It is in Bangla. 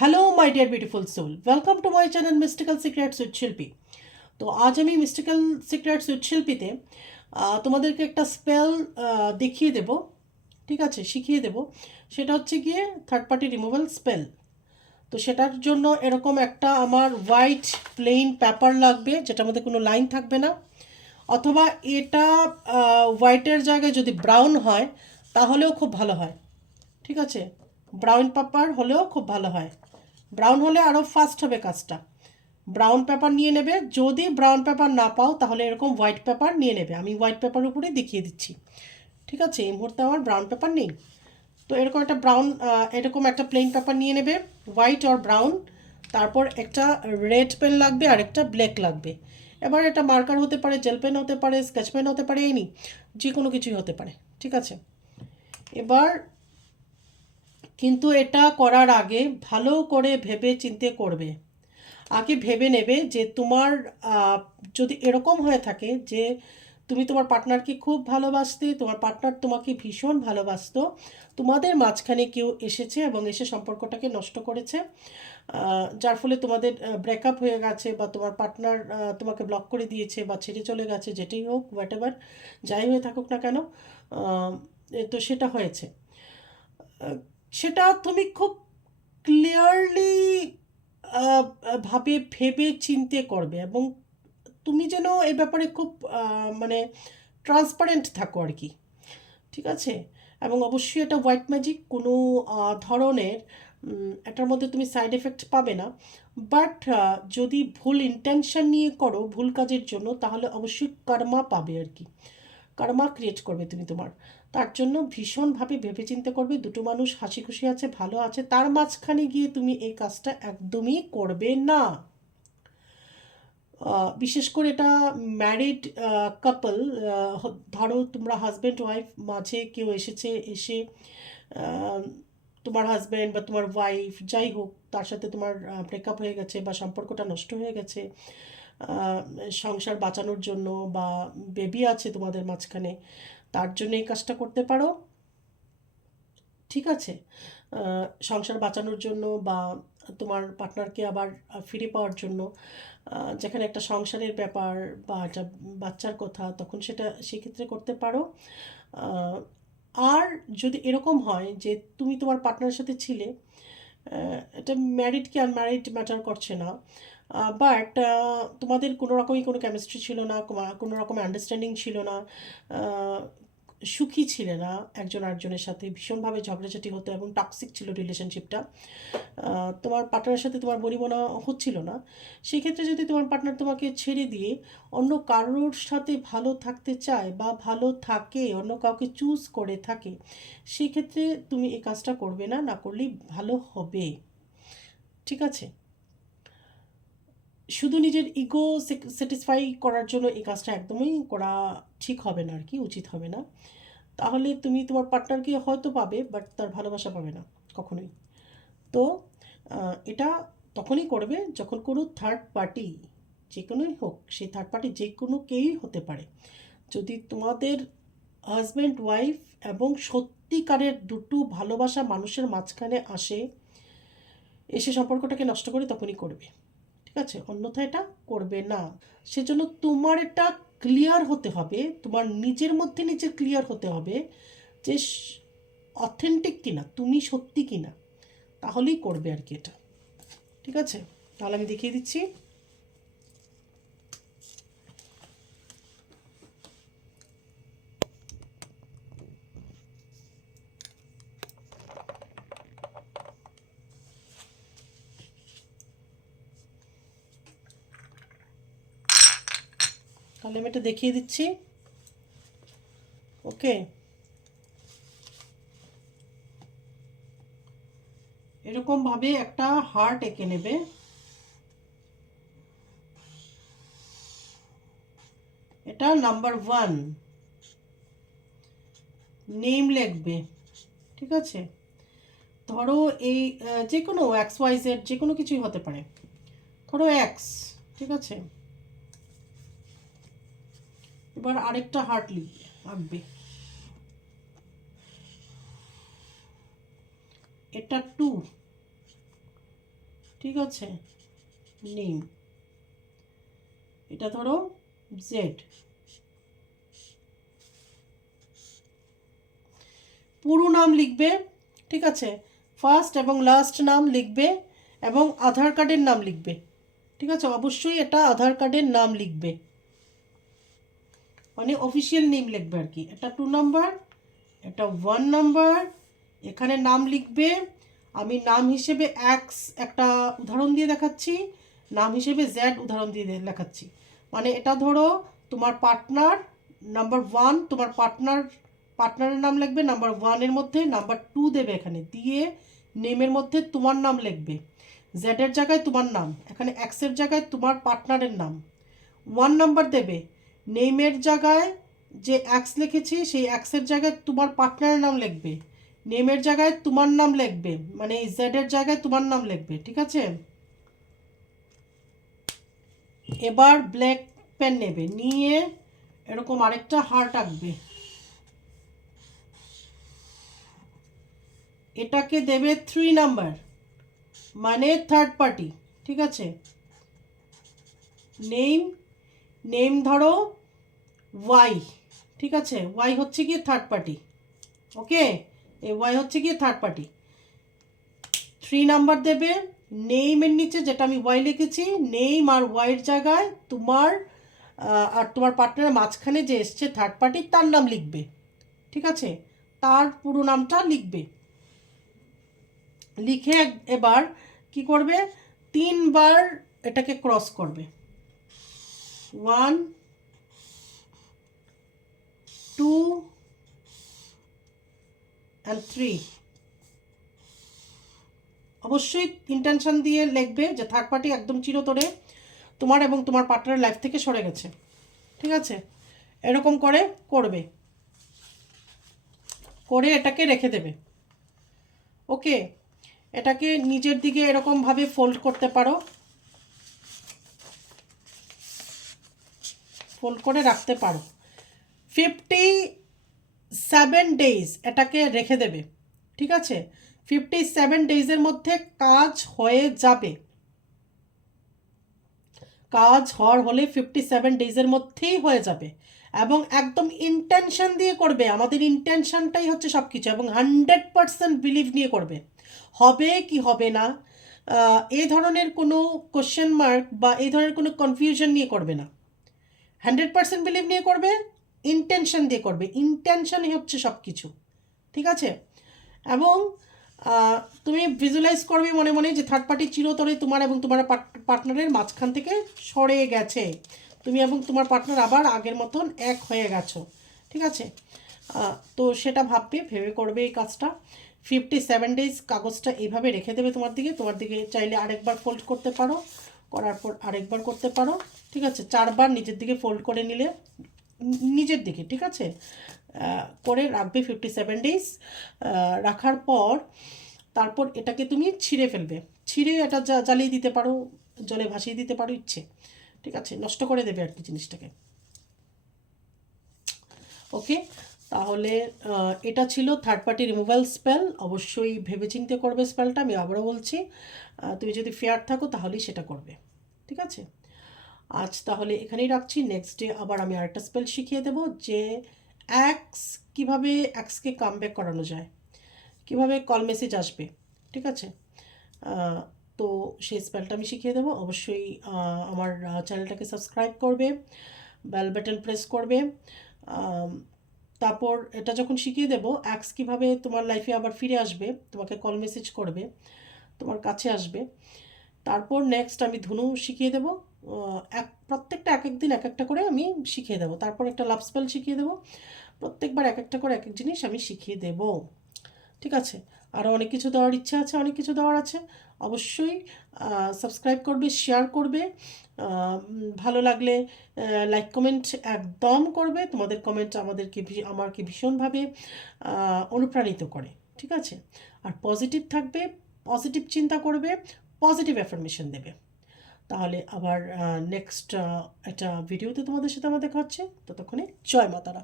Hello my dear beautiful soul, welcome to my channel mystical secrets with Shilpi. তো আজ আমি মিস্টিক্যাল সিক্রেটস উইথ শিল্পীতে তোমাদেরকে একটা স্পেল দেখিয়ে দেব, ঠিক আছে, শিখিয়ে দেব। সেটা হচ্ছে গিয়ে থার্ড পার্টি রিমুভাল স্পেল। তো সেটার জন্য এরকম একটা আমার হোয়াইট প্লেন পেপার লাগবে, যেটার মধ্যে কোনো লাইন থাকবে না। অথবা এটা হোয়াইটের জায়গায় যদি ব্রাউন হয় তাহলেও খুব ভালো হয়, ঠিক আছে। ব্রাউন পেপার হলেও খুব ভালো হয়, ব্রাউন হলে আরও ফাস্ট হবে কাজটা। ব্রাউন পেপার নিয়ে নেবে, যদি ব্রাউন পেপার না পাও তাহলে এরকম হোয়াইট পেপার নিয়ে নেবে। আমি হোয়াইট পেপারের উপরেই দেখিয়ে দিচ্ছি, ঠিক আছে। এই মুহূর্তে আমার ব্রাউন পেপার নেই। তো এরকম একটা এরকম একটা প্লেন পেপার নিয়ে নেবে, হোয়াইট আর ব্রাউন। তারপর একটা রেড পেন লাগবে আর একটা ব্ল্যাক লাগবে। এবার এটা মার্কার হতে পারে, জেল পেন হতে পারে, স্কেচ পেন হতে পারে, এনি যে কোনো কিছুই হতে পারে, ঠিক আছে। এবার কিন্তু এটা করার আগে ভালো করে ভেবে চিন্তে করবে। আগে ভেবে নেবে যে তোমার যদি এরকম হয়ে থাকে যে তুমি তোমার পার্টনারকে খুব ভালোবাসতে, তোমার পার্টনার তোমাকে ভীষণ ভালোবাসতো, তোমাদের মাঝখানে কেউ এসেছে এবং এসে সম্পর্কটাকে নষ্ট করেছে, যার ফলে তোমাদের ব্রেকআপ হয়ে গেছে, বা তোমার পার্টনার তোমাকে ব্লক করে দিয়েছে বা ছেড়ে চলে গেছে, যেটাই হোক, হোয়াট এভার, যাই হয়ে থাকুক না কেন, তো সেটা হয়েছে। সেটা তুমি খুব ক্লিয়ারলি ভাবে ভেবে চিন্তে করবে, এবং তুমি যেন এই ব্যাপারে খুব মানে ট্রান্সপারেন্ট থাকো আর কি, ঠিক আছে। এবং অবশ্যই এটা হোয়াইট ম্যাজিক, কোনো ধরনের এটার মধ্যে তুমি সাইড এফেক্ট পাবে না। বাট যদি ভুল ইন্টেনশন নিয়ে করো ভুল কাজের জন্য, তাহলে অবশ্যই কর্মা পাবে আর কি। কার্মা ক্রিয়েট করবে তুমি তোমার। তার জন্য ভীষণভাবে ভেবেচিন্তে করবে। দুটো মানুষ হাসি খুশি আছে, ভালো আছে, তার মাঝখানে গিয়ে তুমি এই কাজটা একদমই করবে না। বিশেষ করে এটা ম্যারিড কাপল, ধরো তোমরা হাজব্যান্ড ওয়াইফ, মাঝে কেউ এসেছে, এসে আহ, তোমার হাজব্যান্ড বা তোমার ওয়াইফ যাই হোক, তার সাথে তোমার ব্রেকআপ হয়ে গেছে বা সম্পর্কটা নষ্ট হয়ে গেছে, আহ, সংসার বাঁচানোর জন্য, বা বেবি আছে তোমাদের মাঝখানে, তার জন্য এই কাজটা করতে পারো, ঠিক আছে। সংসার বাঁচানোর জন্য, বা তোমার পার্টনারকে আবার ফিরে পাওয়ার জন্য, যেখানে একটা সংসারের ব্যাপার বা একটা বাচ্চার কথা, তখন সেটা সেক্ষেত্রে করতে পারো। আহ, আর যদি এরকম হয় যে তুমি তোমার পার্টনারের সাথে ছিলে, এটা ম্যারিড কি আনম্যারিড ম্যাটার করছে না, বাট তোমাদের কোনো রকমই কোনো কেমিস্ট্রি ছিল না, কোনো রকম আন্ডারস্ট্যান্ডিং ছিল না, সুখী ছিলে না একজন আরেকজনের সাথে, ভীষণভাবে ঝগড়াঝাটি হতো এবং টক্সিক ছিল রিলেশনশিপটা, তোমার পার্টনারের সাথে তোমার বনিবনা হচ্ছিল না। সেক্ষেত্রে যদি তোমার পার্টনার তোমাকে ছেড়ে দিয়ে অন্য কারোর সাথে ভালো থাকতে চায় বা ভালো থাকে, অন্য কাউকে চুজ করে থাকে, সেক্ষেত্রে তুমি এই কাজটা করবে না, না করলেই ভালো হবে, ঠিক আছে। শুধু নিজের ইগো স্যাটিসফাই করার জন্য এই কাজটা একদমই করা ঠিক হবে না আর কি, উচিত হবে না। তাহলে তুমি তোমার পার্টনারকে হয়তো পাবে, বাট তার ভালোবাসা পাবে না কখনোই। তো এটা তখনই করবে যখন কোনো থার্ড পার্টি, যে কোনোই হোক, সেই থার্ড পার্টি যে কোনো কেউই হতে পারে, যদি তোমাদের হাজব্যান্ড ওয়াইফ এবং সত্যিকারের দুটো ভালোবাসা মানুষের মাঝখানে আসে, এসে সম্পর্কটাকে নষ্ট করে, তখনই করবে, ঠিক আছে। অন্যথায় এটা করবে না। সেজন্য তোমার এটা ক্লিয়ার হতে হবে, তোমার নিজের মধ্যে নিজে ক্লিয়ার হতে হবে যে অথেন্টিক কিনা, তুমি সত্যি কিনা, তাহলেই করবে আর কি এটা, ঠিক আছে। তাহলে আমি দেখিয়ে দিচ্ছি। তাহলে আমি এটা দেখিয়ে দিচ্ছি, ওকে। এরকমভাবে একটা হার্ট এঁকে নেবে, এটা নাম্বার 1, নেম লিখবে, ঠিক আছে। ধরো এই যে কোনো XYZ যে কোনো কিছুই হতে পারে, ধরো X, ঠিক আছে। এবার আরেকটা হার্ট আঁকবে, এটা 2, ঠিক আছে, নেম, এটা ধরো জেড। পুরো নাম লিখবে, ঠিক আছে, ফার্স্ট এবং লাস্ট নাম লিখবে এবং আধার কার্ডের নাম লিখবে, ঠিক আছে, অবশ্যই এটা আধার কার্ডের নাম লিখবে, মানে অফিসিয়াল নেম লিখবে আর কি। এটা 2 নাম্বার, এটা 1 নাম্বার, এখানে নাম লিখবে। আমি নাম হিসেবে এক্স একটা উদাহরণ দিয়ে দেখাচ্ছি, নাম হিসেবে জেড উদাহরণ দিয়ে দেখাচ্ছি। মানে এটা ধরো তোমার পার্টনার নাম্বার 1, তোমার পার্টনারের নাম লিখবে নাম্বার 1-এর মধ্যে, নাম্বার 2 দেবে এখানে, দিয়ে নেমের মধ্যে তোমার নাম লিখবে, জেডের জায়গায় তোমার নাম, এখানে এক্সের জায়গায় তোমার পার্টনারের নাম। 1 নাম্বার দেবে, নেমের জায়গায় যে এক্স লিখেছি সেই এক্সের জায়গায় তোমার পার্টনারের নাম লিখবে, নেমের জায়গায় তোমার নাম লিখবে, মানে জেডের জায়গায় তোমার নাম লিখবে, ঠিক আছে। এবার ব্ল্যাক পেন নেবে, নিয়ে এরকম আরেকটা হার্ট আঁকবে, এটাকে দেবে 3 নাম্বার, মানে থার্ড পার্টি, ঠিক আছে। নেম ধরো ওয়াই, ঠিক আছে, ওয়াই হচ্ছে গিয়ে থার্ড পার্টি, ওকে, এই ওয়াই হচ্ছে গিয়ে থার্ড পার্টি। 3 নাম্বার দেবে, নেইমের নিচে যেটা আমি ওয়াই লিখেছি, নেইম আর ওয়াইয়ের জায়গায় তোমার আর তোমার পার্টনারের মাঝখানে যে এসছে থার্ড পার্টি তার নাম লিখবে, ঠিক আছে, তার পুরো নামটা লিখবে। লিখে এবার কি করবে, 3 বার এটাকে ক্রস করবে, 1 2 and 3। অবশ্যই ইন্টেনশন দিয়ে লিখবে যে থার্ড পার্টি একদম চিরতরে তোমার এবং তোমার পার্টনারের লাইফ থেকে সরে গেছে, ঠিক আছে। এরকম করে করবে, করে এটাকে রেখে দেবে, ওকে। এটাকে নিজের দিকে এরকমভাবে ফোল্ড করতে পারো, ফোল্ড করে রাখতে পারো। 57 ডেজ এটাকে রেখে দেবে, ঠিক আছে। 57 ডেজের মধ্যে কাজ হয়ে যাবে, কাজ হলে 57 ডেজের মধ্যেই হয়ে যাবে, এবং একদম ইন্টেনশন দিয়ে করবে, আমাদের ইন্টেনশনটাই হচ্ছে সব কিছু, এবং 100% বিলিভ নিয়ে করবে, হবে কি হবে না এই ধরনের কোনো কোশ্চেন মার্ক বা এই ধরনের কোনো কনফিউশন নিয়ে করবে না, 100% বিলিভ নিয়ে করবে, ইন্টেনশন দিয়ে করবে, ইন্টেনশনই হচ্ছে সব কিছু, ঠিক আছে। এবং তুমি ভিজুয়ালাইজ করবে মনে মনে যে থার্ড পার্টি চিরতরে তোমার এবং তোমার পার্টনারের মাঝখান থেকে সরে গেছে, তুমি এবং তোমার পার্টনার আবার আগের মতন এক হয়ে গেছো, ঠিক আছে। তো সেটা ভাববে, ভেবে করবে এই কাজটা। 57 ডেজ কাগজটা এইভাবে রেখে দেবে তোমার দিকে চাইলে আরেকবার ফোল্ড করতে পারো, করার পর আরেকবার করতে পারো, ঠিক আছে। 4 বার নিজের দিকে ফোল্ড করে নিলে নিজের দিকে, ঠিক আছে, করে রাখবে 57 ডেজ। রাখার পর তারপর এটাকে তুমি ছিঁড়ে ফেলবে, ছিঁড়ে এটা জ্বালিয়ে দিতে পারো, জলে ভাসিয়ে দিতে পারো ইচ্ছে, ঠিক আছে, নষ্ট করে দেবে আর কি জিনিসটাকে, ওকে। তাহলে এটা ছিল থার্ড পার্টি রিমুভাল স্পেল। অবশ্যই ভেবেচিন্তে করবে স্পেলটা, আমি আবারও বলছি, তুমি যদি ফেয়ার থাকো তাহলেই সেটা করবে, ঠিক আছে। আজ তাহলে এখানেই রাখছি, নেক্সট ডে আবার আমি আরেকটা স্পেল শিখিয়ে দেবো যে কীভাবে এক্সকে কামব্যাক করানো যায়, কীভাবে কল মেসেজ আসবে, ঠিক আছে। তো সেই স্পেলটা আমি শিখিয়ে দেবো। অবশ্যই আমার চ্যানেলটাকে সাবস্ক্রাইব করবে, বেল বাটন প্রেস করবে। তারপর এটা যখন শিখিয়ে দেবো এক্স কীভাবে তোমার লাইফে আবার ফিরে আসবে, তোমাকে কল মেসেজ করবে, তোমার কাছে আসবে, তারপর নেক্সট আমি ধনু শিখিয়ে দেবো, প্রত্যেকটা এক এক দিন এক একটা করে আমি শিখিয়ে দেবো, তারপর একটা লাভ স্পেল শিখিয়ে দেবো, প্রত্যেকবার এক একটা করে এক এক জিনিস আমি শিখিয়ে দেবো, ঠিক আছে। আরও অনেক কিছু দেওয়ার ইচ্ছা আছে, অনেক কিছু দেওয়ার আছে। অবশ্যই সাবস্ক্রাইব করবে, শেয়ার করবে, ভালো লাগলে লাইক কমেন্ট একদম করবে, তোমাদের কমেন্ট আমাকে ভীষণভাবে অনুপ্রাণিত করে, ঠিক আছে। আর পজিটিভ থাকবে, পজিটিভ চিন্তা করবে, পজিটিভ অ্যাফার্মেশন দেবে। তাহলে আবার নেক্সট একটা ভিডিওতে তোমাদের সাথে আমার দেখা হচ্ছে, ততক্ষণে জয় মাতারা।